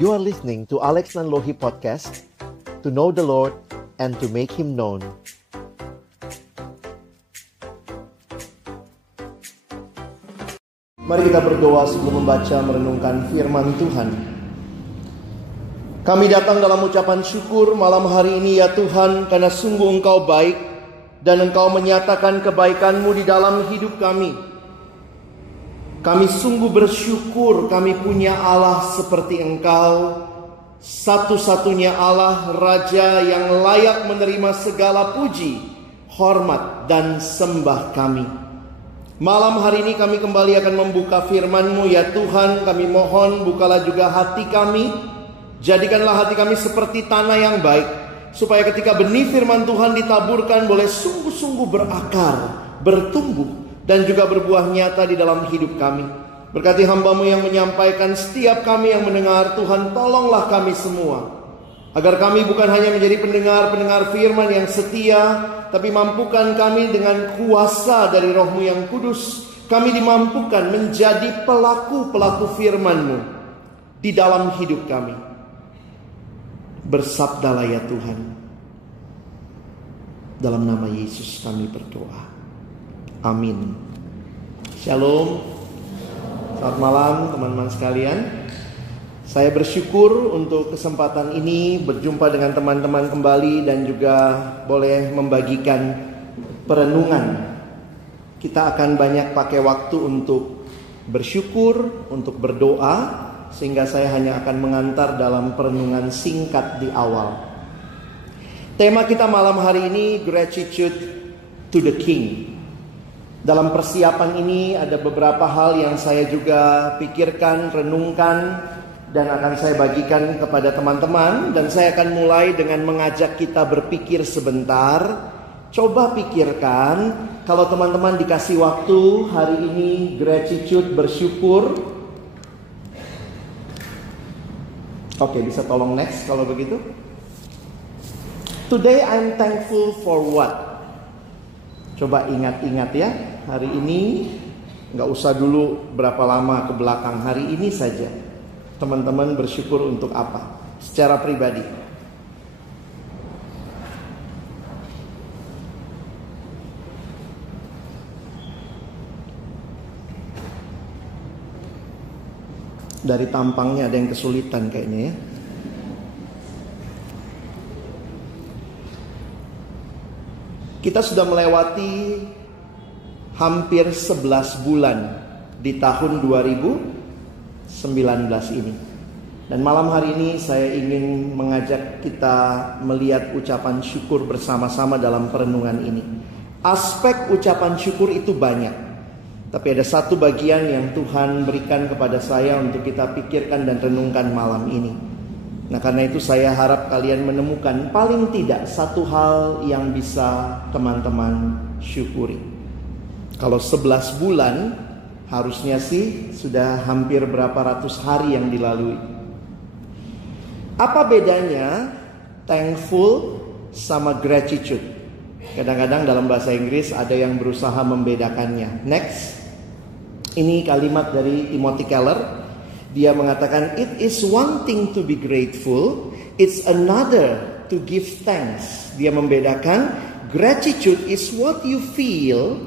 You are listening to Alex Nanlohi Podcast, to know the Lord and to make Him known. Mari kita berdoa sebelum membaca merenungkan firman Tuhan. Kami datang dalam ucapan syukur malam hari ini ya Tuhan, karena sungguh Engkau baik dan Engkau menyatakan kebaikan-Mu di dalam hidup kami. Kami sungguh bersyukur kami punya Allah seperti Engkau, satu-satunya Allah, Raja yang layak menerima segala puji, hormat, dan sembah kami. Malam hari ini kami kembali akan membuka firman-Mu ya Tuhan. Kami mohon bukalah juga hati kami. Jadikanlah hati kami seperti tanah yang baik, supaya ketika benih firman Tuhan ditaburkan boleh sungguh-sungguh berakar, bertumbuh, dan juga berbuah nyata di dalam hidup kami. Berkati hamba-Mu yang menyampaikan, setiap kami yang mendengar, Tuhan tolonglah kami semua, agar kami bukan hanya menjadi pendengar-pendengar firman yang setia, tapi mampukan kami dengan kuasa dari Roh-Mu yang kudus, kami dimampukan menjadi pelaku-pelaku firman-Mu di dalam hidup kami. Bersabdalah ya Tuhan. Dalam nama Yesus kami berdoa. Amin. Shalom. Selamat malam teman-teman sekalian. Saya bersyukur untuk kesempatan ini berjumpa dengan teman-teman kembali dan juga boleh membagikan perenungan. Kita akan banyak pakai waktu untuk bersyukur, untuk berdoa, sehingga saya hanya akan mengantar dalam perenungan singkat di awal. Tema kita malam hari ini, Gratitude to the King. Dalam persiapan ini ada beberapa hal yang saya juga pikirkan, renungkan, dan akan saya bagikan kepada teman-teman. Dan saya akan mulai dengan mengajak kita berpikir sebentar. Coba pikirkan, kalau teman-teman dikasih waktu hari ini, gratitude, bersyukur. Oke, bisa tolong next kalau begitu. Today I'm thankful for what? Coba ingat-ingat ya. Hari ini gak usah dulu berapa lama ke belakang. Hari ini saja teman-teman bersyukur untuk apa? Secara pribadi. Dari tampangnya ada yang kesulitan kayaknya ya. Kita sudah melewati hampir 11 bulan di tahun 2019 ini. Dan malam hari ini saya ingin mengajak kita melihat ucapan syukur bersama-sama dalam perenungan ini. Aspek ucapan syukur itu banyak. Tapi ada satu bagian yang Tuhan berikan kepada saya untuk kita pikirkan dan renungkan malam ini. Nah, karena itu saya harap kalian menemukan paling tidak satu hal yang bisa teman-teman syukuri. Kalau 11 bulan, harusnya sih sudah hampir berapa ratus hari yang dilalui. Apa bedanya thankful sama gratitude? Kadang-kadang dalam bahasa Inggris ada yang berusaha membedakannya. Next. Ini kalimat dari Timothy Keller. Dia mengatakan, it is one thing to be grateful, it's another to give thanks. Dia membedakan, gratitude is what you feel,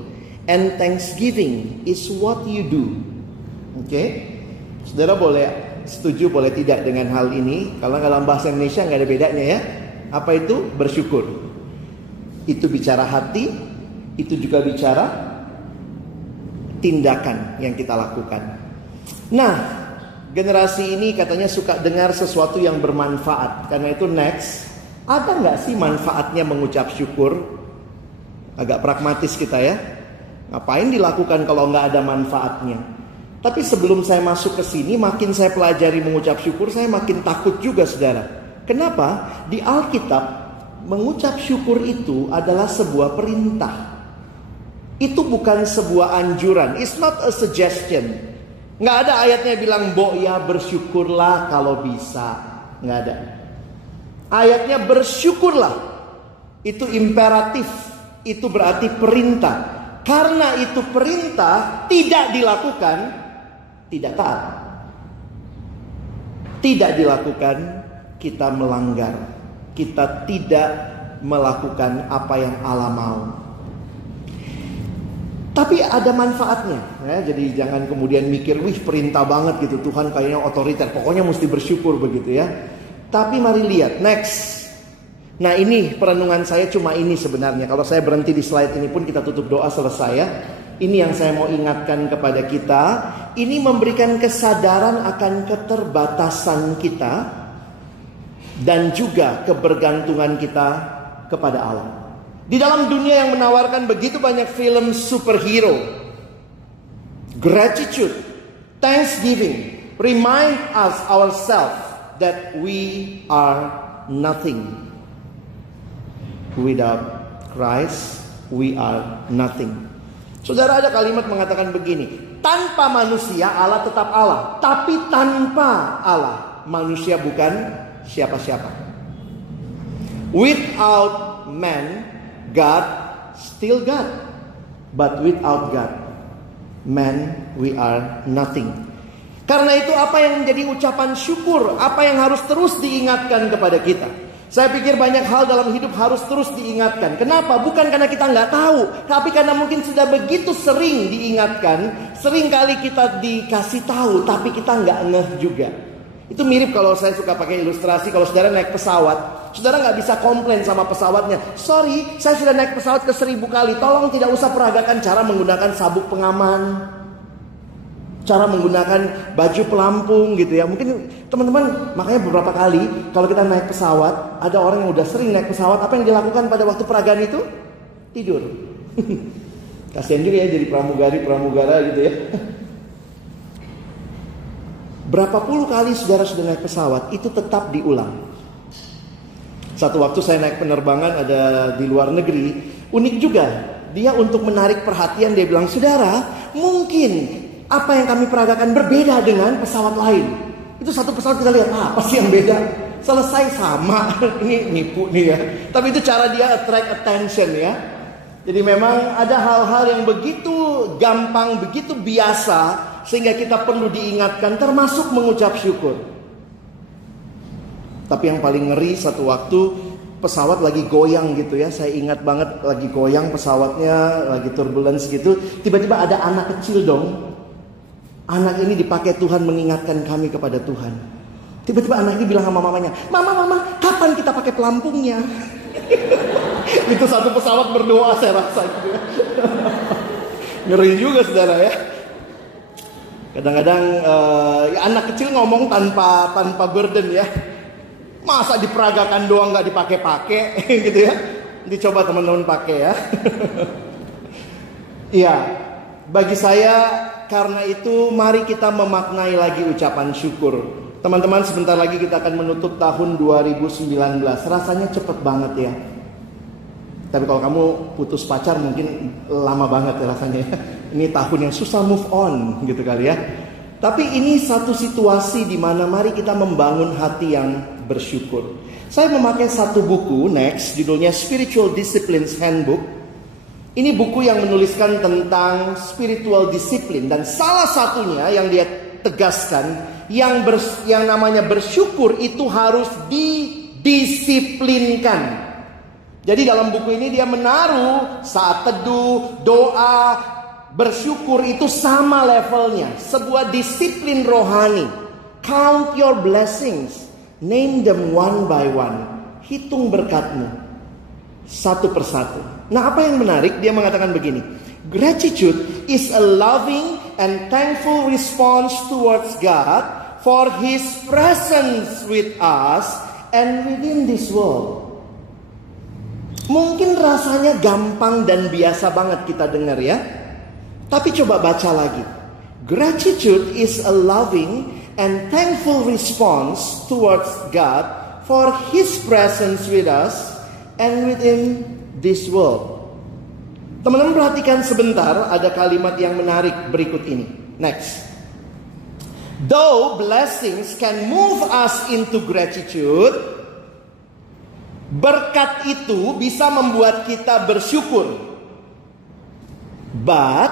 and thanksgiving is what you do. Oke? Saudara boleh setuju, boleh tidak dengan hal ini. Kalau dalam bahasa Indonesia nggak ada bedanya ya. Apa itu? Bersyukur. Itu bicara hati, itu juga bicara tindakan yang kita lakukan. Nah, generasi ini katanya suka dengar sesuatu yang bermanfaat. Karena itu next, ada nggak sih manfaatnya mengucap syukur? Agak pragmatis kita ya. Ngapain dilakukan kalau nggak ada manfaatnya? Tapi sebelum saya masuk ke sini, makin saya pelajari mengucap syukur, saya makin takut juga saudara. Kenapa? Di Alkitab, mengucap syukur itu adalah sebuah perintah. Itu bukan sebuah anjuran. It's not a suggestion. Nggak ada ayatnya bilang, "Bo ya bersyukurlah kalau bisa." Nggak ada. Ayatnya bersyukurlah. Itu imperatif. Itu berarti perintah. Karena itu perintah, tidak dilakukan, tidak taat. tidak dilakukan, kita melanggar. Kita tidak melakukan apa yang Allah mau. Tapi ada manfaatnya, ya. Jadi jangan kemudian mikir, wih perintah banget gitu, Tuhan kayaknya otoriter, pokoknya mesti bersyukur begitu ya. Tapi mari lihat, next. Nah ini perenungan saya cuma ini sebenarnya. Kalau saya berhenti di slide ini pun kita tutup doa selesai ya. Ini yang saya mau ingatkan kepada kita. Ini memberikan kesadaran akan keterbatasan kita dan juga kebergantungan kita kepada Allah. Di dalam dunia yang menawarkan begitu banyak film superhero, gratitude, thanksgiving, remind us ourselves that we are nothing. Without Christ, we are nothing. Saudara, ada kalimat mengatakan begini, tanpa manusia Allah tetap Allah, tapi tanpa Allah manusia bukan siapa-siapa. Without man, God still God. But without God, man, we are nothing. Karena itu apa yang menjadi ucapan syukur, apa yang harus terus diingatkan kepada kita. Saya pikir banyak hal dalam hidup harus terus diingatkan. Kenapa? Bukan karena kita nggak tahu, tapi karena mungkin sudah begitu sering diingatkan. Sering kali kita dikasih tahu, tapi kita nggak ngeh juga. Itu mirip kalau saya suka pakai ilustrasi. Kalau saudara naik pesawat, saudara nggak bisa komplain sama pesawatnya. Sorry, saya sudah naik pesawat ke 1000 kali. Tolong tidak usah peragakan cara menggunakan sabuk pengaman, cara menggunakan baju pelampung gitu ya. Mungkin teman-teman, makanya beberapa kali kalau kita naik pesawat, ada orang yang udah sering naik pesawat, apa yang dilakukan pada waktu peragaan itu? Tidur. Kasihan juga ya jadi pramugara gitu ya. Berapa puluh kali saudara sudah naik pesawat, itu tetap diulang. Satu waktu saya naik penerbangan ada di luar negeri, unik juga. Dia untuk menarik perhatian, dia bilang, saudara, mungkin apa yang kami peragakan berbeda dengan pesawat lain. Itu satu pesawat kita lihat, apa sih yang beda? Selesai sama. Ini nipu nih ya. Tapi itu cara dia attract attention ya. Jadi memang ada hal-hal yang begitu gampang, begitu biasa, sehingga kita perlu diingatkan, termasuk mengucap syukur. Tapi yang paling ngeri satu waktu pesawat lagi goyang gitu ya. Saya ingat banget lagi goyang pesawatnya, lagi turbulence gitu. Tiba-tiba ada anak kecil dong. Anak ini dipakai Tuhan mengingatkan kami kepada Tuhan. Tiba-tiba anak ini bilang sama mamanya, Mama, kapan kita pakai pelampungnya? Itu satu pesawat berdoa saya rasa gitu ya. Ngeri juga saudara ya. Kadang-kadang anak kecil ngomong tanpa burden ya. Masa diperagakan doang gak dipakai-pakai gitu ya. Dicoba teman-teman pakai ya. Iya, bagi saya karena itu mari kita memaknai lagi ucapan syukur. Teman-teman, sebentar lagi kita akan menutup tahun 2019. Rasanya cepet banget ya. Tapi kalau kamu putus pacar mungkin lama banget ya rasanya. Ini tahun yang susah move on gitu kali ya. Tapi ini satu situasi di mana mari kita membangun hati yang bersyukur. Saya memakai satu buku, next, judulnya Spiritual Disciplines Handbook. Ini buku yang menuliskan tentang spiritual discipline. Dan salah satunya yang dia tegaskan, yang namanya bersyukur itu harus didisiplinkan. Jadi dalam buku ini dia menaruh saat teduh, doa, bersyukur itu sama levelnya. Sebuah disiplin rohani. Count your blessings. Name them one by one. Hitung berkatmu satu persatu. Nah, apa yang menarik? Dia mengatakan begini. Gratitude is a loving and thankful response towards God for His presence with us and within this world. Mungkin rasanya gampang dan biasa banget kita dengar ya. Tapi coba baca lagi. Gratitude is a loving and thankful response towards God for His presence with us and within this world. Teman-teman perhatikan sebentar, ada kalimat yang menarik berikut ini. Next. Though blessings can move us into gratitude, berkat itu bisa membuat kita bersyukur. But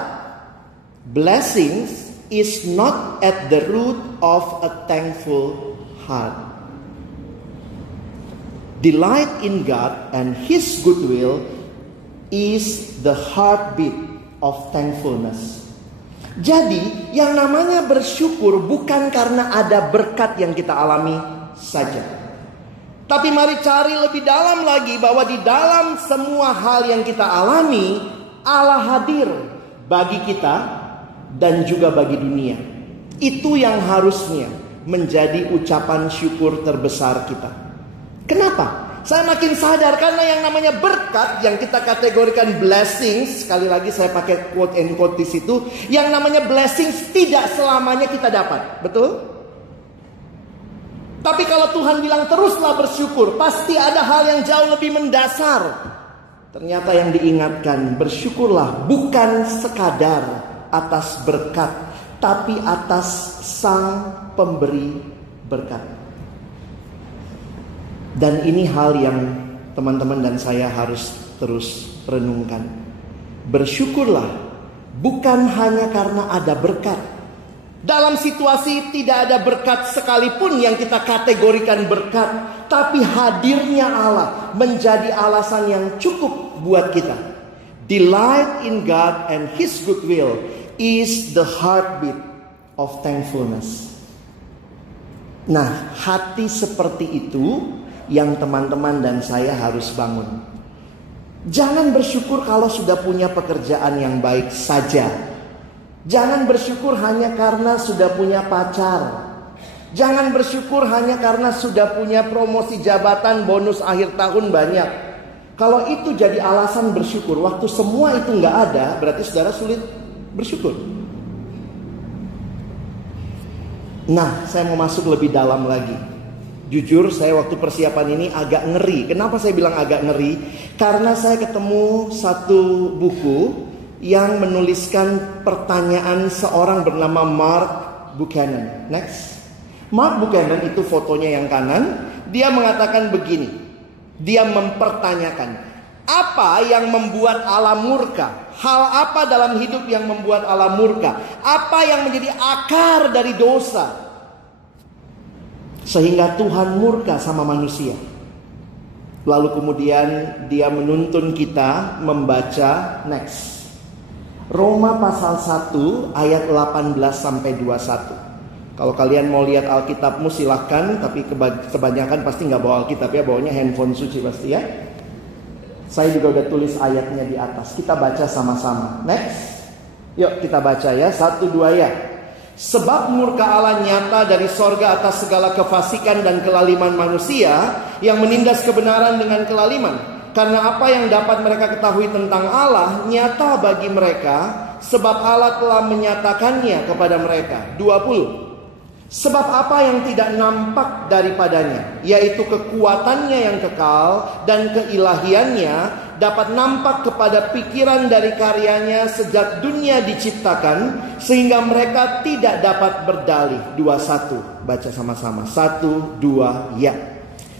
blessings is not at the root of a thankful heart. Delight in God and His goodwill is the heartbeat of thankfulness. Jadi yang namanya bersyukur bukan karena ada berkat yang kita alami saja. Tapi mari cari lebih dalam lagi bahwa di dalam semua hal yang kita alami, Allah hadir bagi kita dan juga bagi dunia. Itu yang harusnya menjadi ucapan syukur terbesar kita. Kenapa? Saya makin sadar karena yang namanya berkat yang kita kategorikan blessings, sekali lagi saya pakai quote and quote di situ, yang namanya blessings tidak selamanya kita dapat, betul? Tapi kalau Tuhan bilang teruslah bersyukur, pasti ada hal yang jauh lebih mendasar. Ternyata yang diingatkan, bersyukurlah bukan sekadar atas berkat, tapi atas Sang Pemberi berkat. Dan ini hal yang teman-teman dan saya harus terus renungkan. Bersyukurlah bukan hanya karena ada berkat. Dalam situasi tidak ada berkat sekalipun yang kita kategorikan berkat, tapi hadirnya Allah menjadi alasan yang cukup buat kita. Delight in God and His goodwill is the heartbeat of thankfulness. Nah, hati seperti itu yang teman-teman dan saya harus bangun. Jangan bersyukur kalau sudah punya pekerjaan yang baik saja. Jangan bersyukur hanya karena sudah punya pacar. Jangan bersyukur hanya karena sudah punya promosi jabatan, bonus akhir tahun banyak. Kalau itu jadi alasan bersyukur, waktu semua itu nggak ada, berarti saudara sulit bersyukur. Nah, saya mau masuk lebih dalam lagi. Jujur saya waktu persiapan ini agak ngeri. Kenapa saya bilang agak ngeri? Karena saya ketemu satu buku yang menuliskan pertanyaan seorang bernama Mark Buchanan. Next. Mark Buchanan itu fotonya yang kanan. Dia mengatakan begini. Dia mempertanyakan, apa yang membuat Allah murka? Hal apa dalam hidup yang membuat Allah murka? Apa yang menjadi akar dari dosa sehingga Tuhan murka sama manusia? Lalu kemudian dia menuntun kita membaca next. Roma pasal 1 ayat 18 sampai 21. Kalau kalian mau lihat Alkitabmu silahkan, tapi kebanyakan pasti nggak bawa Alkitab ya, bawanya handphone suci pasti ya. Saya juga udah tulis ayatnya di atas. Kita baca sama-sama. Next. Yuk kita baca ya, 1, 2 ya. Sebab murka Allah nyata dari sorga atas segala kefasikan dan kelaliman manusia yang menindas kebenaran dengan kelaliman. Karena apa yang dapat mereka ketahui tentang Allah nyata bagi mereka, sebab Allah telah menyatakannya kepada mereka. 20. Sebab apa yang tidak nampak daripadanya, yaitu kekuatannya yang kekal dan keilahiannya, dapat nampak kepada pikiran dari karyanya sejak dunia diciptakan, sehingga mereka tidak dapat berdalih. 21, baca sama-sama. 1, 2, ya.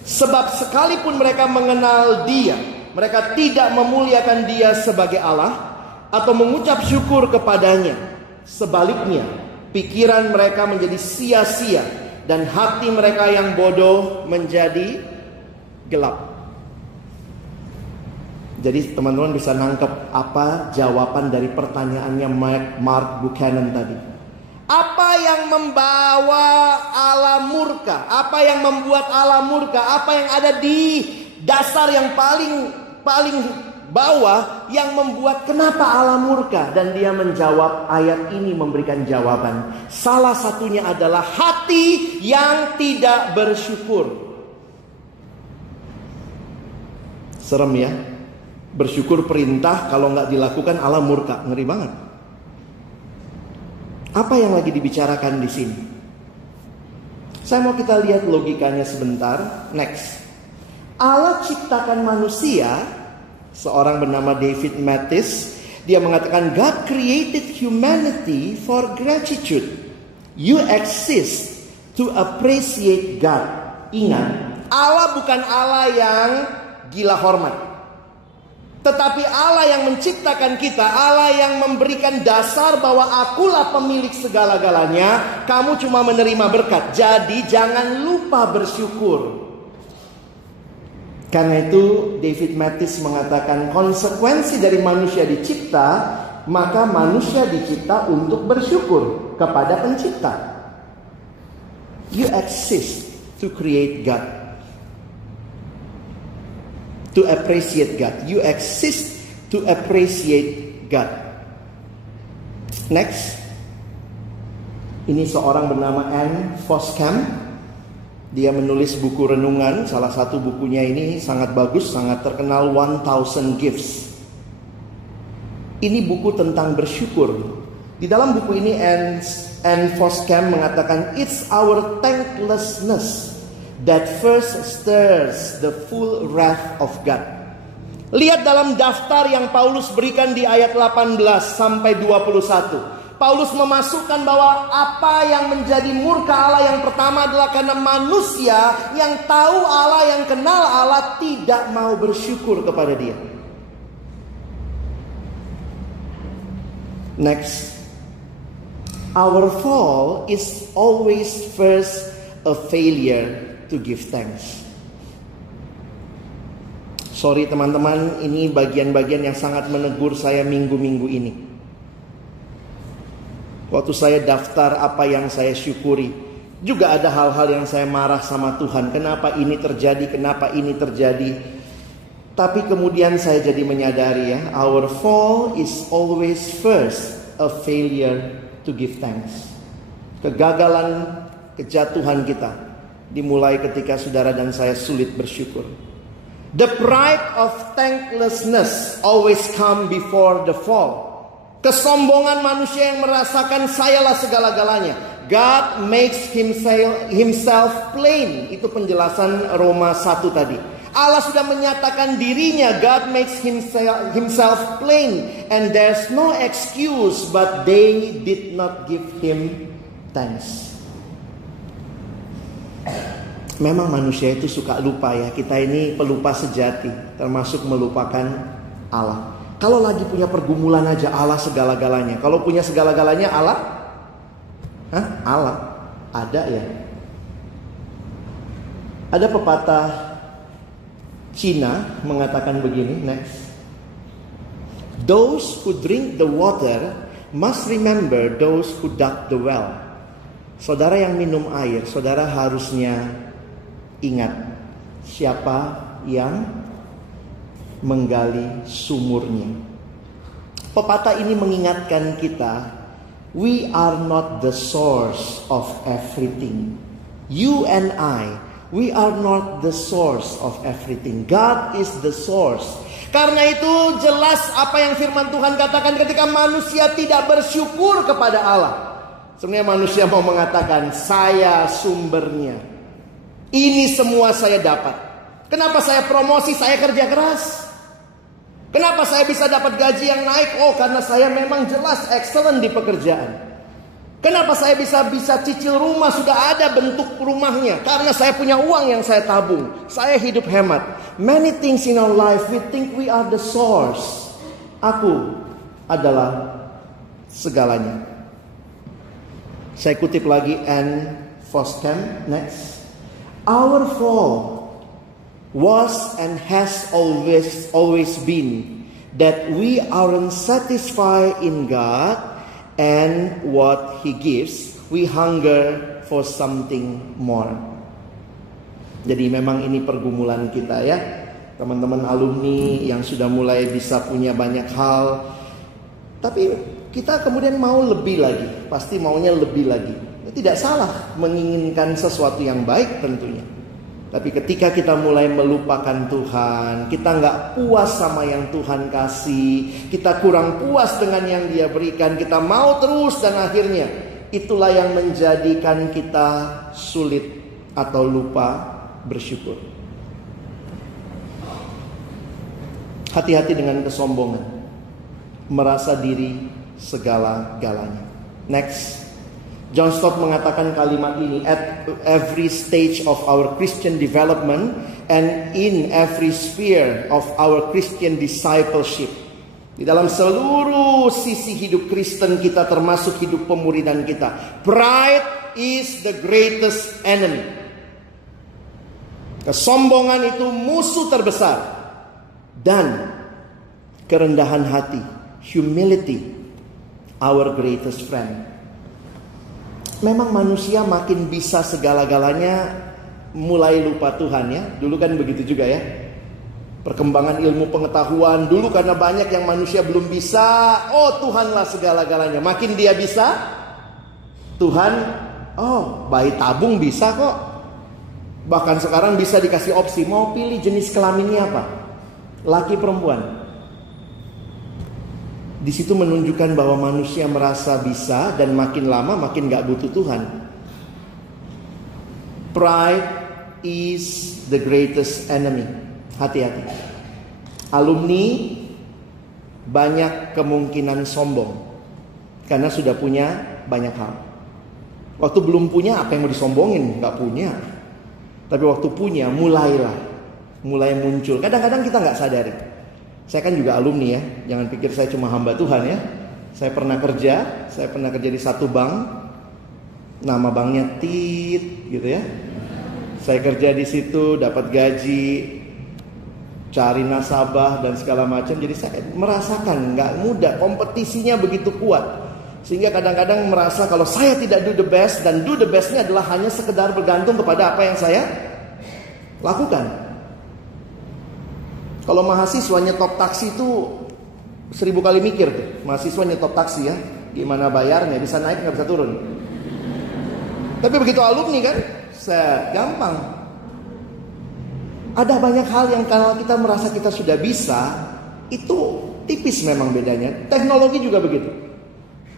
Sebab sekalipun mereka mengenal Dia, mereka tidak memuliakan Dia sebagai Allah atau mengucap syukur kepadanya. Sebaliknya, pikiran mereka menjadi sia-sia dan hati mereka yang bodoh menjadi gelap. Jadi teman-teman bisa nangkep apa jawaban dari pertanyaannya Mark Buchanan tadi. Apa yang membawa Allah murka? Apa yang membuat Allah murka? Apa yang ada di dasar yang paling bawah yang membuat kenapa Allah murka? Dan dia menjawab, ayat ini memberikan jawaban. Salah satunya adalah hati yang tidak bersyukur. Serem ya. Bersyukur perintah, kalau nggak dilakukan Allah murka. Ngeri banget. Apa yang lagi dibicarakan di sini? Saya mau kita lihat logikanya sebentar. Next. Allah ciptakan manusia. Seorang bernama David Mathis, dia mengatakan God created humanity for gratitude. You exist to appreciate God. Ingat, Allah bukan Allah yang gila hormat. Tetapi Allah yang menciptakan kita, Allah yang memberikan dasar bahwa akulah pemilik segala-galanya, kamu cuma menerima berkat. Jadi jangan lupa bersyukur. Karena itu David Mathis mengatakan konsekuensi dari manusia dicipta, maka manusia dicipta untuk bersyukur kepada pencipta. You exist to create God. To appreciate God. You exist to appreciate God. Next. Ini seorang bernama Anne Voskamp. Dia menulis buku renungan. Salah satu bukunya ini sangat bagus, sangat terkenal, 1000 Gifts. Ini buku tentang bersyukur. Di dalam buku ini Anne Voskamp mengatakan, it's our thanklessness that first stirs the full wrath of God. Lihat dalam daftar yang Paulus berikan di ayat 18 sampai 21. Paulus memasukkan bahwa apa yang menjadi murka Allah yang pertama adalah karena manusia yang tahu Allah, yang kenal Allah, tidak mau bersyukur kepada Dia. Next. Our fall is always first a failure to give thanks. Sorry teman-teman, ini bagian-bagian yang sangat menegur saya minggu-minggu ini. Waktu saya daftar apa yang saya syukuri, juga ada hal-hal yang saya marah sama Tuhan. Kenapa ini terjadi, kenapa ini terjadi. Tapi kemudian saya jadi menyadari ya, our fall is always first a failure to give thanks. Kegagalan, kejatuhan kita dimulai ketika saudara dan saya sulit bersyukur. The pride of thanklessness always come before the fall. Kesombongan manusia yang merasakan sayalah segala-galanya. God makes himself plain. Itu penjelasan Roma 1 tadi. Allah sudah menyatakan dirinya. God makes himself plain. And there's no excuse, but they did not give him thanks. Memang manusia itu suka lupa ya. Kita ini pelupa sejati, termasuk melupakan Allah. Kalau lagi punya pergumulan aja Allah segala-galanya. Kalau punya segala-galanya Allah? Allah. Ada ya. Ada pepatah Cina mengatakan begini, next. Those who drink the water must remember those who dug the well. Saudara yang minum air, saudara harusnya ingat siapa yang menggali sumurnya. Pepatah ini mengingatkan kita, we are not the source of everything. You and I, we are not the source of everything. God is the source. Karena itu jelas apa yang firman Tuhan katakan ketika manusia tidak bersyukur kepada Allah. Sebenarnya manusia mau mengatakan, saya sumbernya. Ini semua saya dapat. Kenapa saya promosi? Saya kerja keras. Kenapa saya bisa dapat gaji yang naik? Oh, karena saya memang jelas excellent di pekerjaan. Kenapa saya bisa cicil rumah? Sudah ada bentuk rumahnya. Karena saya punya uang yang saya tabung. Saya hidup hemat. Many things in our life we think we are the source. Aku adalah segalanya. Saya kutip lagi Anne Voskamp, next. Our fall was and has always been that we aren't satisfied in God and what He gives. We hunger for something more. Jadi memang ini pergumulan kita ya. Teman-teman alumni yang sudah mulai bisa punya banyak hal. Tapi kita kemudian mau lebih lagi. Pasti maunya lebih lagi. Tidak salah menginginkan sesuatu yang baik tentunya. Tapi ketika kita mulai melupakan Tuhan, kita nggak puas sama yang Tuhan kasih, kita kurang puas dengan yang Dia berikan, kita mau terus dan akhirnya itulah yang menjadikan kita sulit atau lupa bersyukur. Hati-hati dengan kesombongan, merasa diri segala-galanya. Next. John Stott mengatakan kalimat ini, at every stage of our Christian development, and in every sphere of our Christian discipleship. Di dalam seluruh sisi hidup Kristen kita, termasuk hidup pemuridan kita. Pride is the greatest enemy. Kesombongan itu musuh terbesar. Dan kerendahan hati, humility, our greatest friend. Memang manusia makin bisa segala-galanya mulai lupa Tuhan ya. Dulu kan begitu juga ya. Perkembangan ilmu pengetahuan dulu, karena banyak yang manusia belum bisa, oh Tuhanlah segala-galanya. Makin dia bisa, Tuhan, oh bayi tabung bisa kok. Bahkan sekarang bisa dikasih opsi, mau pilih jenis kelaminnya apa, laki perempuan. Di situ menunjukkan bahwa manusia merasa bisa, dan makin lama makin gak butuh Tuhan. Pride is the greatest enemy. Hati-hati. Alumni banyak kemungkinan sombong karena sudah punya banyak hal. Waktu belum punya, apa yang mau disombongin? Gak punya. Tapi waktu punya, mulai muncul. Kadang-kadang kita gak sadari. Saya kan juga alumni ya. Jangan pikir saya cuma hamba Tuhan ya. Saya pernah kerja di satu bank. Nama banknya Tit gitu ya. Saya kerja di situ, dapat gaji, cari nasabah dan segala macam. Jadi saya merasakan nggak mudah, kompetisinya begitu kuat, sehingga kadang-kadang merasa kalau saya tidak do the best, dan do the bestnya adalah hanya sekedar bergantung kepada apa yang saya lakukan. Kalau mahasiswanya top taksi itu 1000 kali mikir tuh. Mahasiswanya top taksi ya, gimana bayarnya, bisa naik nggak bisa turun. Tapi begitu alumni kan, saya gampang. Ada banyak hal yang kalau kita merasa kita sudah bisa, itu tipis memang bedanya. Teknologi juga begitu.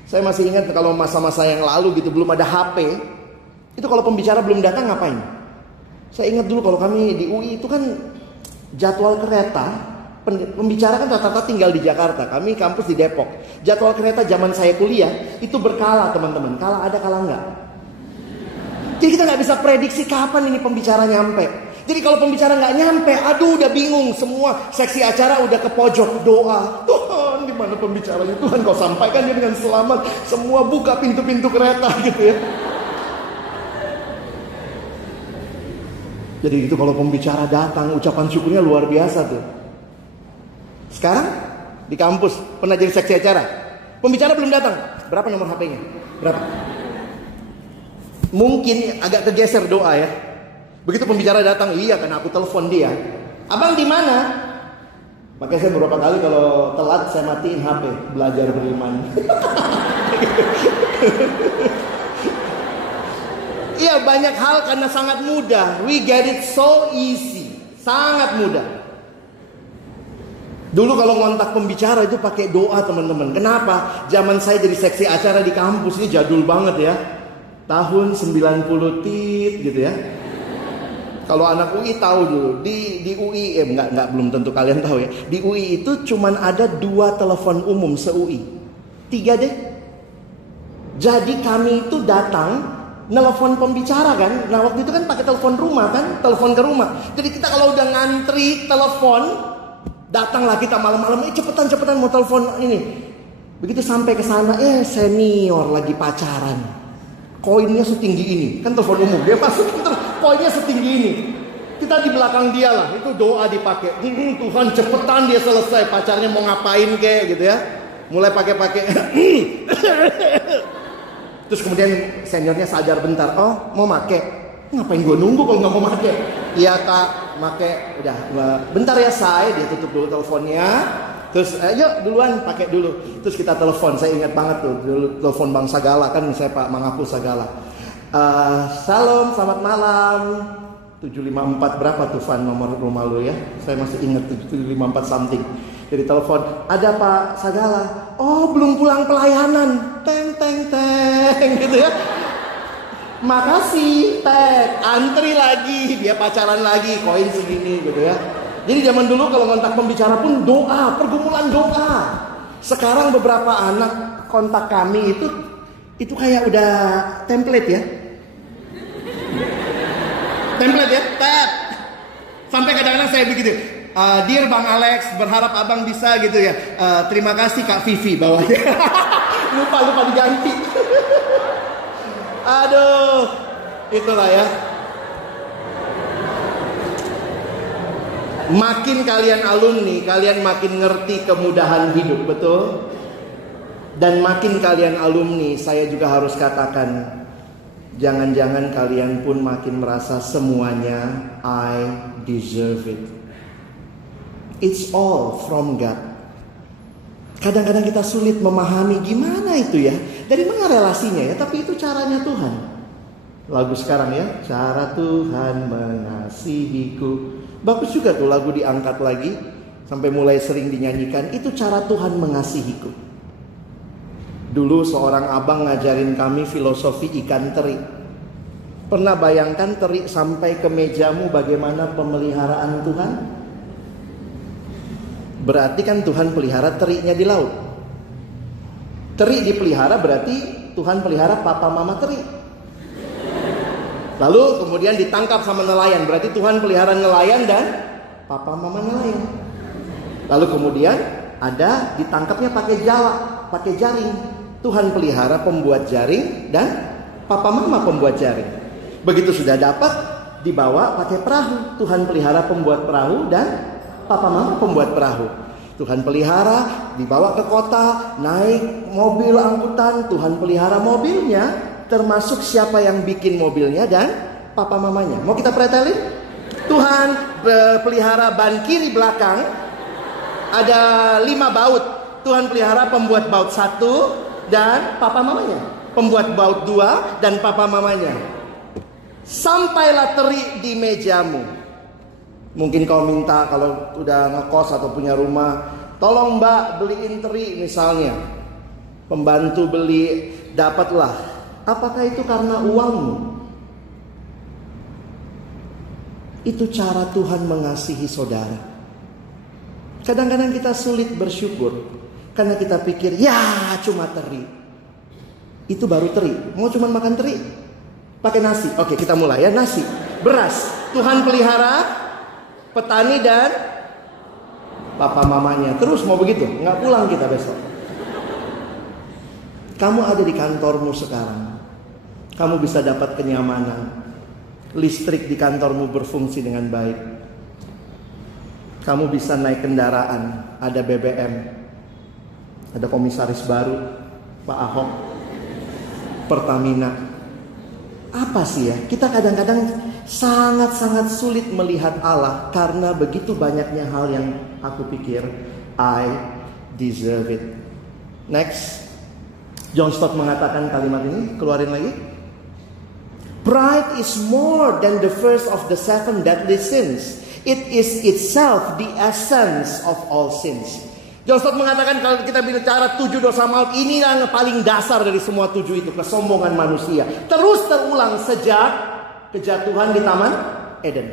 Saya masih ingat kalau masa-masa yang lalu gitu, belum ada HP. Itu kalau pembicara belum datang ngapain? Saya ingat dulu kalau kami di UI itu kan jadwal kereta, pembicara kan rata-rata tinggal di Jakarta. Kami kampus di Depok. Jadwal kereta zaman saya kuliah itu berkala teman-teman. Kala ada, kala enggak. Jadi kita nggak bisa prediksi kapan ini pembicara nyampe. Jadi kalau pembicara nggak nyampe, aduh udah bingung. Semua seksi acara udah ke pojok doa. Tuhan, gimana pembicaranya? Tuhan kau sampaikan dia dengan selamat. Semua buka pintu-pintu kereta gitu ya. Jadi itu kalau pembicara datang, ucapan syukurnya luar biasa tuh. Sekarang di kampus pernah jadi seksi acara, pembicara belum datang, berapa nomor HP-nya? Berapa? Mungkin agak kegeser doa ya. Begitu pembicara datang, iya karena aku telepon dia. Abang di mana? Makanya saya beberapa kali kalau telat saya matiin HP, belajar beriman. Iya, banyak hal karena sangat mudah. We get it so easy, sangat mudah. Dulu kalau ngontak pembicara itu pakai doa teman-teman. Kenapa? Zaman saya jadi seksi acara di kampus ini jadul banget ya. Tahun 90 tit gitu ya. Kalau anak UI tahu dulu, di UI belum tentu kalian tahu ya. Di UI itu cuman ada 2 telepon umum se-UI. 3 deh. Jadi kami itu datang nelpon pembicara kan. Nah waktu itu kan pakai telepon rumah kan, telepon ke rumah. Jadi kita kalau udah ngantri telepon, datanglah kita malam-malam, cepetan mau telepon ini. Begitu sampai ke sana, senior lagi pacaran. Koinnya setinggi ini, kan telepon umum. Dia masuk koinnya setinggi ini. Kita di belakang dia lah, itu doa dipakai. Tuhan cepetan dia selesai, pacarnya mau ngapain kek gitu ya. Mulai pakai. Terus kemudian seniornya sadar bentar, oh mau make. Ngapain gue nunggu kalau nggak mau make? Iya kak, make. Udah, bentar ya saya, dia tutup dulu teleponnya. Terus yuk duluan pakai dulu. Terus kita telepon. Saya ingat banget tuh dulu telepon Bang Sagala kan, saya Pak Mangapul Sagala. Salam, selamat malam. 754 berapa tuh Van nomor rumah lu ya? Saya masih ingat 754 something. Jadi telepon, ada Pak Sagala. Oh belum pulang pelayanan. Teng gitu ya. Makasih, antri lagi, dia pacaran lagi, koin segini gitu ya. Jadi zaman dulu kalau kontak pembicara pun doa, pergumulan doa. Sekarang beberapa anak kontak kami itu kayak udah template ya. Template ya, Sampai kadang-kadang saya begitu. Dear Bang Alex, berharap abang bisa gitu ya. Terima kasih Kak Vivi bawahnya. lupa diganti. Aduh, itulah ya. Makin kalian alumni, kalian makin ngerti kemudahan hidup, betul? Dan makin kalian alumni, saya juga harus katakan, jangan-jangan kalian pun makin merasa semuanya I deserve it. It's all from God. Kadang-kadang kita sulit memahami gimana itu ya. Dari mana relasinya ya, tapi itu caranya Tuhan. Lagu sekarang ya, cara Tuhan mengasihiku. Bagus juga tuh lagu diangkat lagi, sampai mulai sering dinyanyikan. Itu cara Tuhan mengasihiku. Dulu seorang abang ngajarin kami filosofi ikan teri. Pernah bayangkan teri sampai ke mejamu bagaimana pemeliharaan Tuhan? Berarti kan Tuhan pelihara terinya di laut. Teri dipelihara berarti Tuhan pelihara papa mama teri. Lalu kemudian ditangkap sama nelayan, berarti Tuhan pelihara nelayan dan papa mama nelayan. Lalu kemudian ada ditangkapnya pakai jala, pakai jaring. Tuhan pelihara pembuat jaring dan papa mama pembuat jaring. Begitu sudah dapat, dibawa pakai perahu. Tuhan pelihara pembuat perahu dan papa mama pembuat perahu. Tuhan pelihara, dibawa ke kota, naik mobil angkutan. Tuhan pelihara mobilnya, termasuk siapa yang bikin mobilnya dan papa mamanya. Mau kita pretelin? Tuhan pelihara ban kiri belakang, ada 5 baut. Tuhan pelihara pembuat baut 1 dan papa mamanya, pembuat baut 2 dan papa mamanya. Sampailah teri di mejamu. Mungkin kau minta kalau udah ngekos atau punya rumah, tolong mbak beliin teri misalnya. Pembantu beli, dapatlah. Apakah itu karena uangmu? Itu cara Tuhan mengasihi saudara. Kadang-kadang kita sulit bersyukur karena kita pikir, ya cuma teri. Itu baru teri. Mau cuma makan teri? Pakai nasi. Oke, kita mulai ya. Nasi, beras. Tuhan pelihara petani dan papa mamanya. Terus mau begitu? Nggak pulang kita besok. Kamu ada di kantormu sekarang. Kamu bisa dapat kenyamanan. Listrik di kantormu berfungsi dengan baik. Kamu bisa naik kendaraan. Ada BBM. Ada komisaris baru, Pak Ahok, Pertamina. Apa sih ya? Kita kadang-kadang sangat-sangat sulit melihat Allah karena begitu banyaknya hal yang aku pikir I deserve it. Next, John Stott mengatakan kalimat ini, keluarin lagi. Pride is more than the first of the 7 deadly sins. It is itself the essence of all sins. John Stott mengatakan kalau kita bicara 7 dosa maut, ini yang paling dasar dari semua 7 itu, kesombongan manusia. Terus terulang sejak kejatuhan di Taman Eden.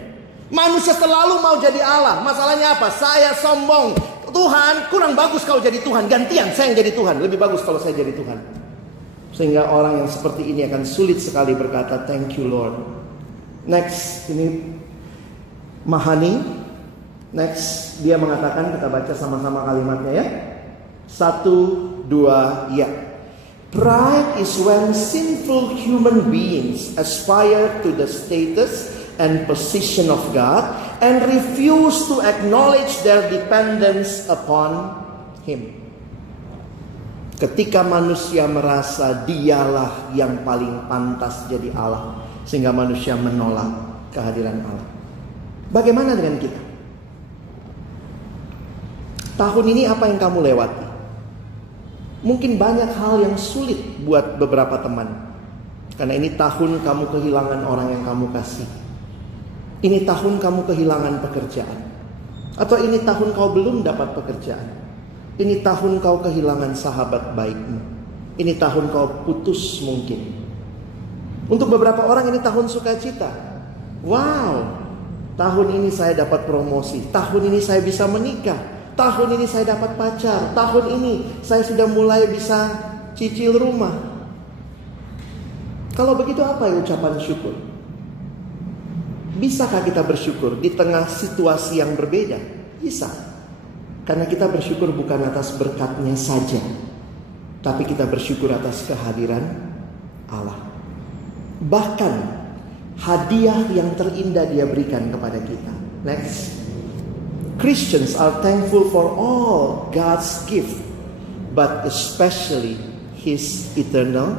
Manusia selalu mau jadi Allah. Masalahnya apa? Saya sombong. Tuhan, kurang bagus kau jadi Tuhan. Gantian, saya yang jadi Tuhan. Lebih bagus kalau saya jadi Tuhan. Sehingga orang yang seperti ini akan sulit sekali berkata, thank you Lord. Next, ini Mahani. Next, dia mengatakan, kita baca sama-sama kalimatnya ya. 1, 2, ya. Pride is when sinful human beings aspire to the status and position of God and refuse to acknowledge their dependence upon Him. Ketika manusia merasa dialah yang paling pantas jadi Allah, sehingga manusia menolak kehadiran Allah. Bagaimana dengan kita? Tahun ini apa yang kamu lewati? Mungkin banyak hal yang sulit buat beberapa teman. Karena ini tahun kamu kehilangan orang yang kamu kasih. Ini tahun kamu kehilangan pekerjaan. Atau ini tahun kau belum dapat pekerjaan. Ini tahun kau kehilangan sahabat baikmu. Ini tahun kau putus mungkin. Untuk beberapa orang ini tahun sukacita. Wow, tahun ini saya dapat promosi. Tahun ini saya bisa menikah. Tahun ini saya dapat pacar. Tahun ini saya sudah mulai bisa cicil rumah. Kalau begitu apa ya ucapan syukur? Bisakah kita bersyukur di tengah situasi yang berbeda? Bisa. Karena kita bersyukur bukan atas berkat-Nya saja, tapi kita bersyukur atas kehadiran Allah. Bahkan hadiah yang terindah Dia berikan kepada kita. Next. Christians are thankful for all God's gift, but especially His eternal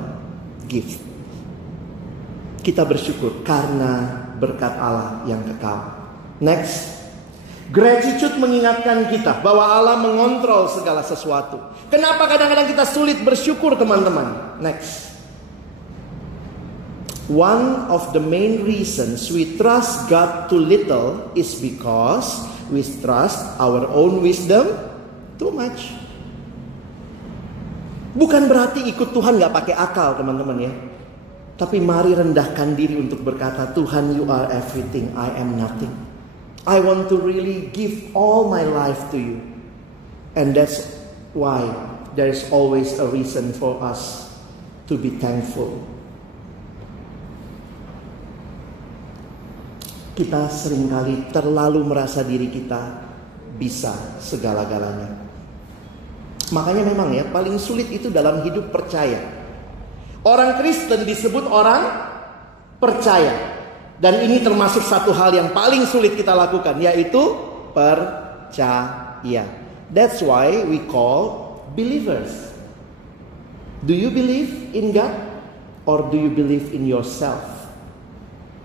gift. Kita bersyukur karena berkat Allah yang kekal. Next. Gratitude mengingatkan kita bahwa Allah mengontrol segala sesuatu. Kenapa kadang-kadang kita sulit bersyukur, teman-teman? Next. One of the main reasons we trust God too little is because we trust our own wisdom too much. Bukan berarti ikut Tuhan gak pakai akal, teman-teman ya. Tapi mari rendahkan diri untuk berkata, Tuhan, you are everything, I am nothing. I want to really give all my life to you. And that's why there is always a reason for us to be thankful. Kita seringkali terlalu merasa diri kita bisa segala-galanya. Makanya memang ya, paling sulit itu dalam hidup percaya. Orang Kristen disebut orang percaya. Dan ini termasuk satu hal yang paling sulit kita lakukan, yaitu percaya. That's why we call believers. Do you believe in God? Or do you believe in yourself?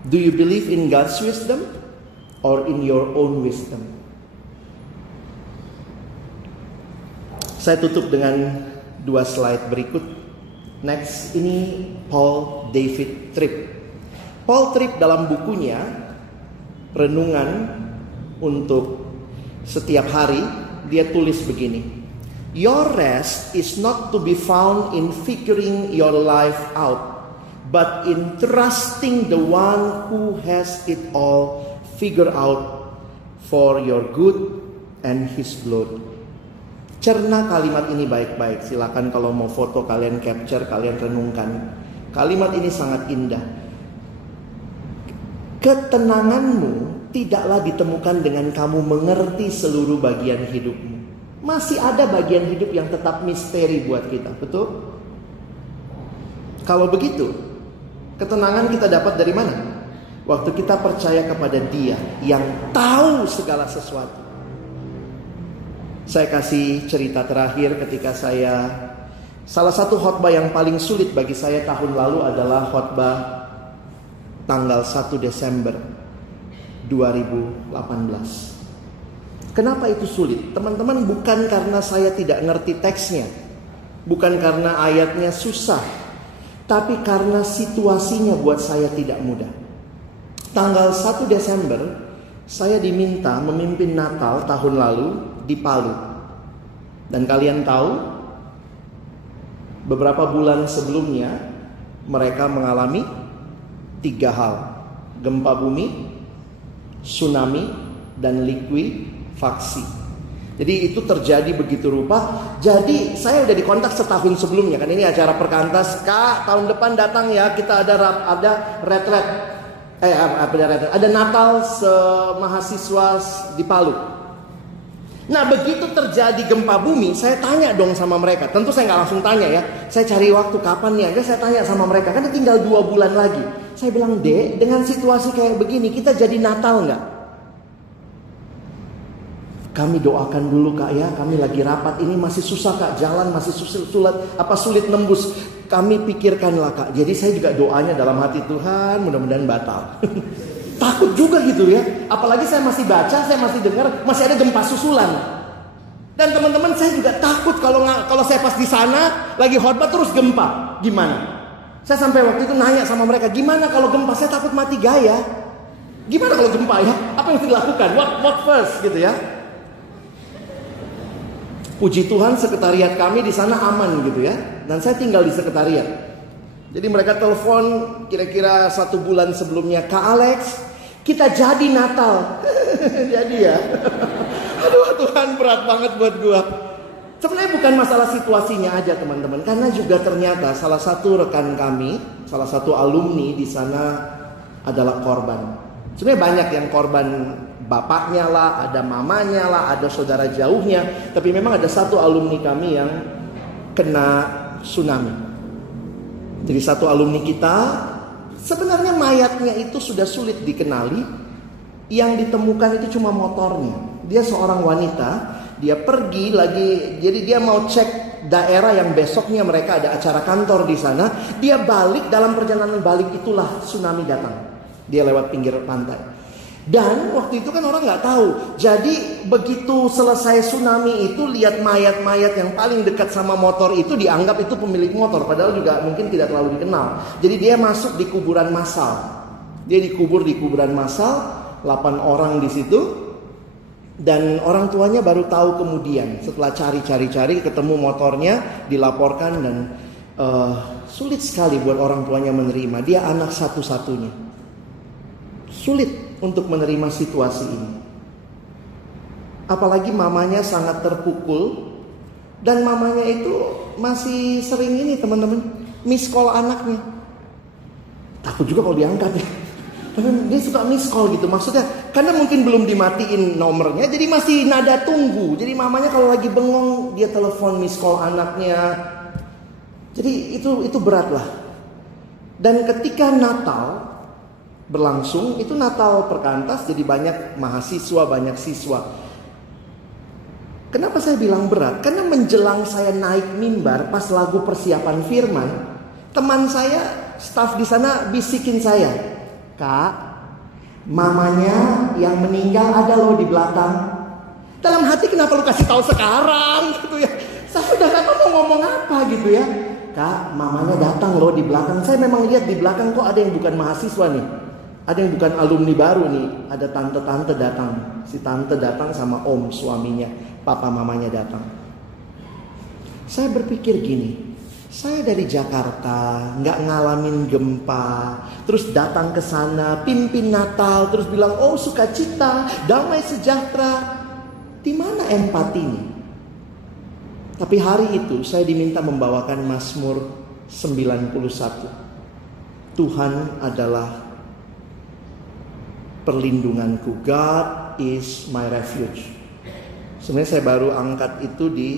Do you believe in God's wisdom? Or in your own wisdom? Saya tutup dengan 2 slide berikut. Next, ini Paul David Tripp. Paul Tripp dalam bukunya Renungan untuk Setiap Hari, dia tulis begini. Your rest is not to be found in figuring your life out, but in trusting the one who has it all figured out for your good and His glory. Cerna kalimat ini baik-baik. Silakan kalau mau foto kalian capture, kalian renungkan. Kalimat ini sangat indah. Ketenanganmu tidaklah ditemukan dengan kamu mengerti seluruh bagian hidupmu. Masih ada bagian hidup yang tetap misteri buat kita, betul? Kalau begitu, ketenangan kita dapat dari mana? Waktu kita percaya kepada Dia yang tahu segala sesuatu. Saya kasih cerita terakhir ketika salah satu khotbah yang paling sulit bagi saya tahun lalu adalah khotbah tanggal 1 Desember 2018. Kenapa itu sulit? Teman-teman, bukan karena saya tidak ngerti teksnya, bukan karena ayatnya susah, tapi karena situasinya buat saya tidak mudah. Tanggal 1 Desember saya diminta memimpin Natal tahun lalu di Palu. Dan kalian tahu, beberapa bulan sebelumnya mereka mengalami 3 hal. Gempa bumi, tsunami, dan likuifaksi. Jadi itu terjadi begitu rupa. Jadi saya udah dikontak setahun sebelumnya. Kan ini acara perkantas, Kak, tahun depan datang ya, kita ada retret. Ada Natal semahasiswa di Palu. Nah, begitu terjadi gempa bumi, saya tanya dong sama mereka. Tentu saya nggak langsung tanya ya. Saya cari waktu kapan nih. Saya tanya sama mereka. Kan tinggal 2 bulan lagi. Saya bilang, Dek, dengan situasi kayak begini, kita jadi Natal nggak? Kami doakan dulu, Kak ya. Kami lagi rapat. Ini masih susah, Kak. Jalan masih sulit nembus. Kami pikirkanlah, Kak. Jadi saya juga doanya dalam hati, Tuhan, mudah-mudahan batal. Takut juga gitu ya. Apalagi saya masih baca, saya masih dengar, masih ada gempa susulan. Dan teman-teman, saya juga takut kalau saya pas di sana lagi khotbah terus gempa. Gimana? Saya sampai waktu itu nanya sama mereka, gimana kalau gempa? Saya takut mati gaya. Gimana kalau gempa ya? Apa yang harus dilakukan? What first gitu ya? Puji Tuhan, sekretariat kami di sana aman gitu ya. Dan saya tinggal di sekretariat. Jadi mereka telepon kira-kira 1 bulan sebelumnya, Kak Alex, kita jadi Natal. Jadi ya. Aduh, Tuhan, berat banget buat gua. Sebenarnya bukan masalah situasinya aja, teman-teman. Karena juga ternyata salah satu rekan kami, salah satu alumni di sana adalah korban. Sebenarnya banyak yang korban, bapaknya lah, ada mamanya lah, ada saudara jauhnya. Tapi memang ada satu alumni kami yang kena tsunami. Jadi satu alumni kita, sebenarnya mayatnya itu sudah sulit dikenali. Yang ditemukan itu cuma motornya. Dia seorang wanita, dia pergi lagi, jadi dia mau cek daerah yang besoknya mereka ada acara kantor di sana. Dia balik, dalam perjalanan balik itulah tsunami datang. Dia lewat pinggir pantai. Dan waktu itu kan orang nggak tahu. Jadi begitu selesai tsunami itu, lihat mayat-mayat yang paling dekat sama motor itu dianggap itu pemilik motor. Padahal juga mungkin tidak terlalu dikenal. Jadi dia masuk di kuburan massal. Dia dikubur di kuburan massal, 8 orang di situ. Dan orang tuanya baru tahu kemudian. Setelah cari-cari ketemu motornya, dilaporkan dan sulit sekali buat orang tuanya menerima. Dia anak satu-satunya. Sulit untuk menerima situasi ini. Apalagi mamanya sangat terpukul. Dan mamanya itu masih sering ini teman-teman, miss call anaknya. Takut juga kalau diangkat ya. Tapi dia suka miss call gitu. Maksudnya karena mungkin belum dimatiin nomornya, jadi masih nada tunggu. Jadi mamanya kalau lagi bengong, dia telepon miss call anaknya. Jadi itu berat lah. Dan ketika Natal berlangsung, itu Natal Perkantas, jadi banyak mahasiswa, banyak siswa. Kenapa saya bilang berat? Karena menjelang saya naik mimbar pas lagu persiapan firman, teman saya, staf di sana bisikin saya, "Kak, mamanya yang meninggal ada loh di belakang." Dalam hati, kenapa lu kasih tahu sekarang gitu ya? Saya udah gak tahu mau ngomong apa gitu ya. "Kak, mamanya datang loh di belakang." Saya memang lihat di belakang kok ada yang bukan mahasiswa nih. Ada yang bukan alumni baru nih. Ada tante-tante datang. Si tante datang sama om suaminya. Papa mamanya datang. Saya berpikir gini. Saya dari Jakarta, nggak ngalamin gempa. Terus datang ke sana, pimpin Natal. Terus bilang, oh sukacita, damai sejahtera. Di mana empatinya? Tapi hari itu saya diminta membawakan Mazmur 91. Tuhan adalah perlindunganku. God is my refuge. Sebenarnya saya baru angkat itu di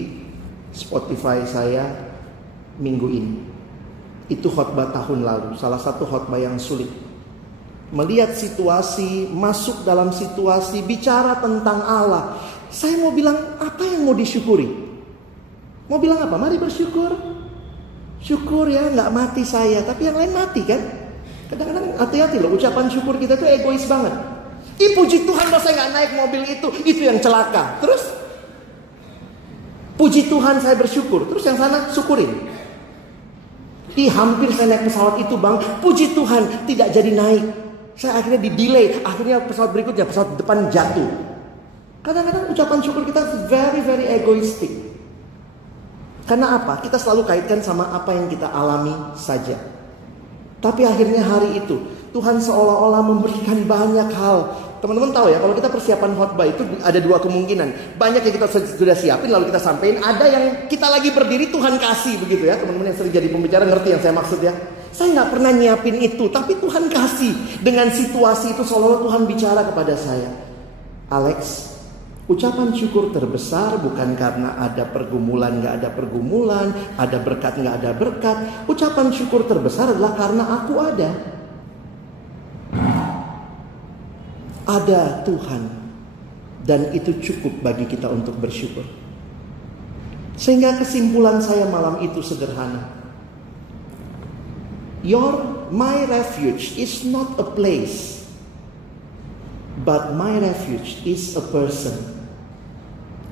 Spotify saya minggu ini. Itu khotbah tahun lalu. Salah satu khotbah yang sulit. Melihat situasi, masuk dalam situasi, bicara tentang Allah. Saya mau bilang apa yang mau disyukuri? Mau bilang apa? Mari bersyukur. Syukur ya, gak mati saya. Tapi yang lain mati kan? Kadang-kadang hati-hati loh, ucapan syukur kita tuh egois banget. Puji Tuhan bahwa saya gak naik mobil itu yang celaka. Terus puji Tuhan saya bersyukur. Terus yang sana syukurin. Hampir saya naik pesawat itu bang, puji Tuhan tidak jadi naik. Saya akhirnya di-delay. Akhirnya pesawat berikutnya, pesawat depan jatuh. Kadang-kadang ucapan syukur kita very very egoistik. Karena apa? Kita selalu kaitkan sama apa yang kita alami saja. Tapi akhirnya hari itu Tuhan seolah-olah memberikan banyak hal. Teman-teman tahu ya, kalau kita persiapan khotbah itu ada dua kemungkinan. Banyak yang kita sudah siapin lalu kita sampaikan. Ada yang kita lagi berdiri Tuhan kasih begitu ya. Teman-teman yang sering jadi pembicara ngerti yang saya maksud ya. Saya gak pernah nyiapin itu, tapi Tuhan kasih. Dengan situasi itu seolah-olah Tuhan bicara kepada saya. Alex, ucapan syukur terbesar bukan karena ada pergumulan gak ada pergumulan, ada berkat gak ada berkat. Ucapan syukur terbesar adalah karena aku ada. Ada Tuhan. Dan itu cukup bagi kita untuk bersyukur. Sehingga kesimpulan saya malam itu sederhana. My refuge is not a place, but my refuge is a person.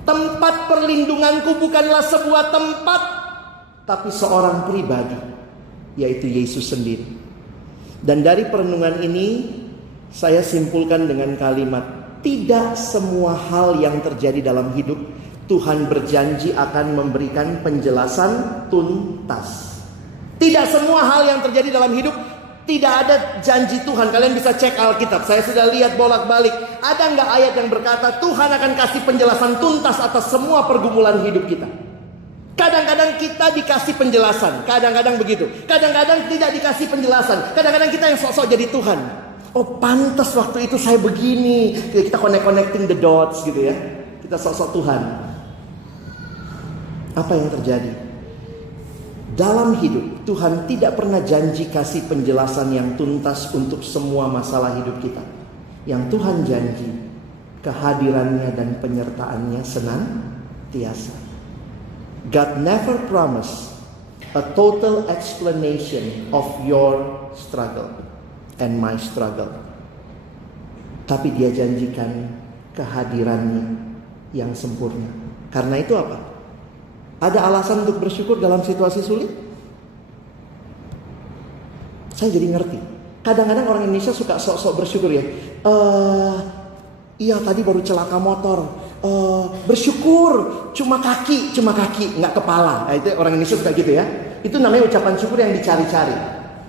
Tempat perlindunganku bukanlah sebuah tempat, tapi seorang pribadi, yaitu Yesus sendiri. Dan dari perenungan ini saya simpulkan dengan kalimat, tidak semua hal yang terjadi dalam hidup Tuhan berjanji akan memberikan penjelasan tuntas. Tidak semua hal yang terjadi dalam hidup tidak ada janji Tuhan. Kalian bisa cek Alkitab. Saya sudah lihat bolak-balik. Ada nggak ayat yang berkata Tuhan akan kasih penjelasan tuntas atas semua pergumulan hidup kita? Kadang-kadang kita dikasih penjelasan. Kadang-kadang begitu. Kadang-kadang tidak dikasih penjelasan. Kadang-kadang kita yang sok-sok jadi Tuhan. Oh pantas waktu itu saya begini. Kita connecting the dots gitu ya. Kita sok-sok Tuhan. Apa yang terjadi? Dalam hidup, Tuhan tidak pernah janji kasih penjelasan yang tuntas untuk semua masalah hidup kita. Yang Tuhan janji, kehadirannya dan penyertaannya senantiasa. God never promised a total explanation of your struggle and my struggle. Tapi Dia janjikan kehadirannya yang sempurna. Karena itu apa? Ada alasan untuk bersyukur dalam situasi sulit? Saya jadi ngerti. Kadang-kadang orang Indonesia suka sok-sok bersyukur ya. Iya tadi baru celaka motor. Bersyukur cuma kaki, nggak kepala. Nah, itu orang Indonesia suka gitu ya. Itu namanya ucapan syukur yang dicari-cari.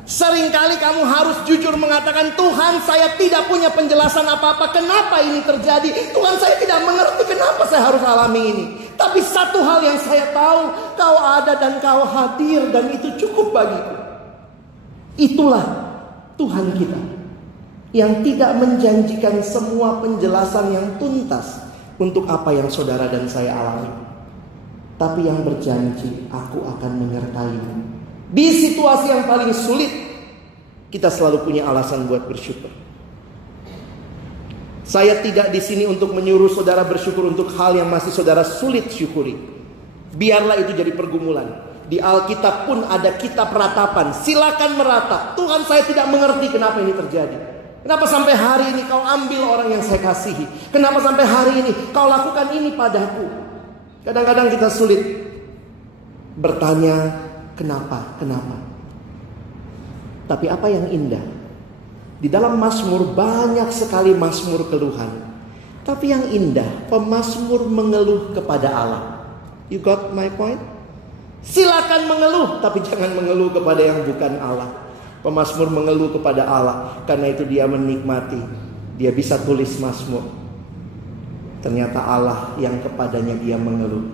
Seringkali kamu harus jujur mengatakan, Tuhan saya tidak punya penjelasan apa-apa. Kenapa ini terjadi? Tuhan saya tidak mengerti kenapa saya harus alami ini. Tapi satu hal yang saya tahu, Kau ada dan Kau hadir dan itu cukup bagiku. Itulah Tuhan kita. Yang tidak menjanjikan semua penjelasan yang tuntas untuk apa yang saudara dan saya alami. Tapi yang berjanji, aku akan menyertaimu. Di situasi yang paling sulit, kita selalu punya alasan buat bersyukur. Saya tidak di sini untuk menyuruh saudara bersyukur untuk hal yang masih saudara sulit syukuri. Biarlah itu jadi pergumulan. Di Alkitab pun ada kitab ratapan. Silakan meratap. Tuhan saya tidak mengerti kenapa ini terjadi. Kenapa sampai hari ini Kau ambil orang yang saya kasihi? Kenapa sampai hari ini Kau lakukan ini padaku? Kadang-kadang kita sulit bertanya kenapa. Tapi apa yang indah? Di dalam Mazmur banyak sekali Mazmur keluhan. Tapi yang indah, pemazmur mengeluh kepada Allah. You got my point? Silakan mengeluh, tapi jangan mengeluh kepada yang bukan Allah. Pemazmur mengeluh kepada Allah, karena itu dia menikmati. Dia bisa tulis mazmur. Ternyata Allah yang kepadanya dia mengeluh,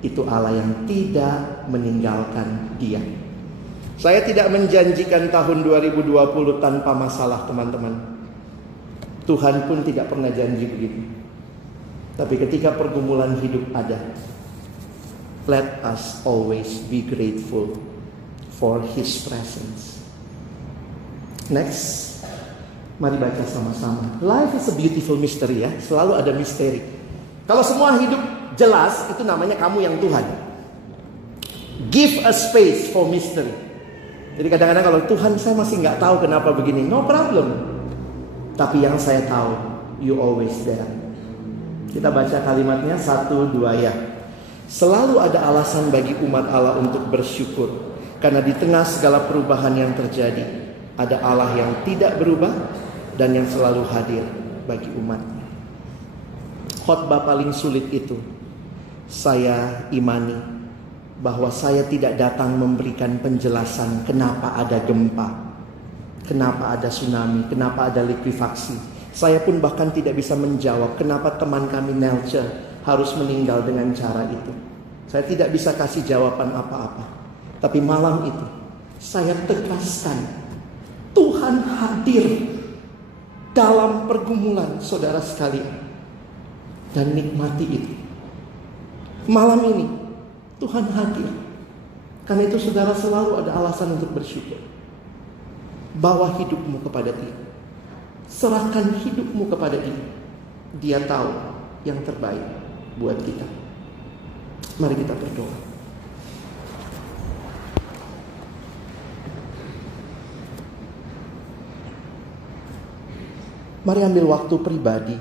itu Allah yang tidak meninggalkan dia. Saya tidak menjanjikan tahun 2020 tanpa masalah, teman-teman. Tuhan pun tidak pernah janji begitu. Tapi ketika pergumulan hidup ada, let us always be grateful for His presence. Next, mari baca sama-sama. Life is a beautiful mystery ya. Selalu ada misteri. Kalau semua hidup jelas, itu namanya kamu yang Tuhan. Give a space for mystery. Jadi kadang-kadang kalau Tuhan saya masih nggak tahu kenapa begini, no problem. Tapi yang saya tahu, you always there. Kita baca kalimatnya 1, 2 ya. Selalu ada alasan bagi umat Allah untuk bersyukur. Karena di tengah segala perubahan yang terjadi, ada Allah yang tidak berubah dan yang selalu hadir bagi umatnya. Khotbah paling sulit itu, saya imani bahwa saya tidak datang memberikan penjelasan kenapa ada gempa, kenapa ada tsunami, kenapa ada likuifaksi. Saya pun bahkan tidak bisa menjawab kenapa teman kami Nelce harus meninggal dengan cara itu. Saya tidak bisa kasih jawaban apa-apa. Tapi malam itu saya tegaskan, Tuhan hadir dalam pergumulan saudara sekalian. Dan nikmati itu. Malam ini Tuhan hadir. Karena itu saudara selalu ada alasan untuk bersyukur. Bawa hidupmu kepada Dia. Serahkan hidupmu kepada Dia. Dia tahu yang terbaik buat kita. Mari kita berdoa. Mari ambil waktu pribadi,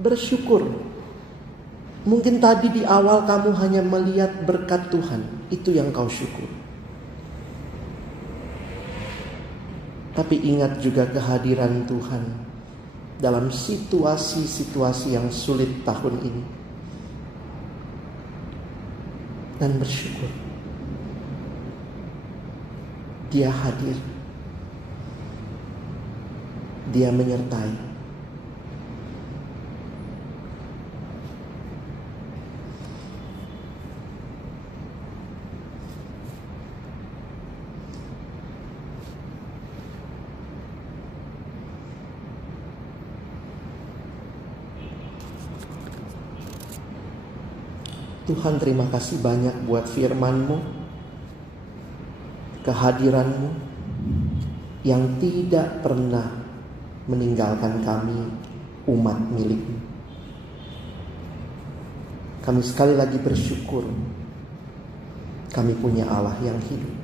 bersyukur. Mungkin tadi di awal kamu hanya melihat berkat Tuhan, itu yang kau syukur. Tapi ingat juga kehadiran Tuhan dalam situasi-situasi yang sulit tahun ini. Dan bersyukur. Dia hadir. Dia menyertai. Tuhan, terima kasih banyak buat firman-Mu, kehadiran-Mu yang tidak pernah meninggalkan kami, umat milik-Mu. Kami sekali lagi bersyukur kami punya Allah yang hidup.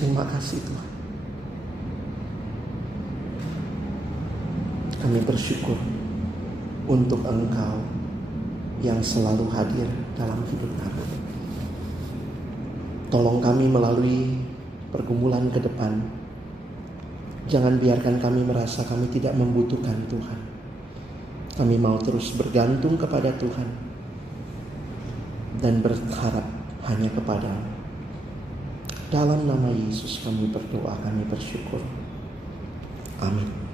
Terima kasih Tuhan. Kami bersyukur untuk Engkau yang selalu hadir dalam hidup kami. Tolong kami melalui pergumulan ke depan. Jangan biarkan kami merasa kami tidak membutuhkan Tuhan. Kami mau terus bergantung kepada Tuhan dan berharap hanya kepada-Mu. Dalam nama Yesus kami berdoa, kami bersyukur. Amin.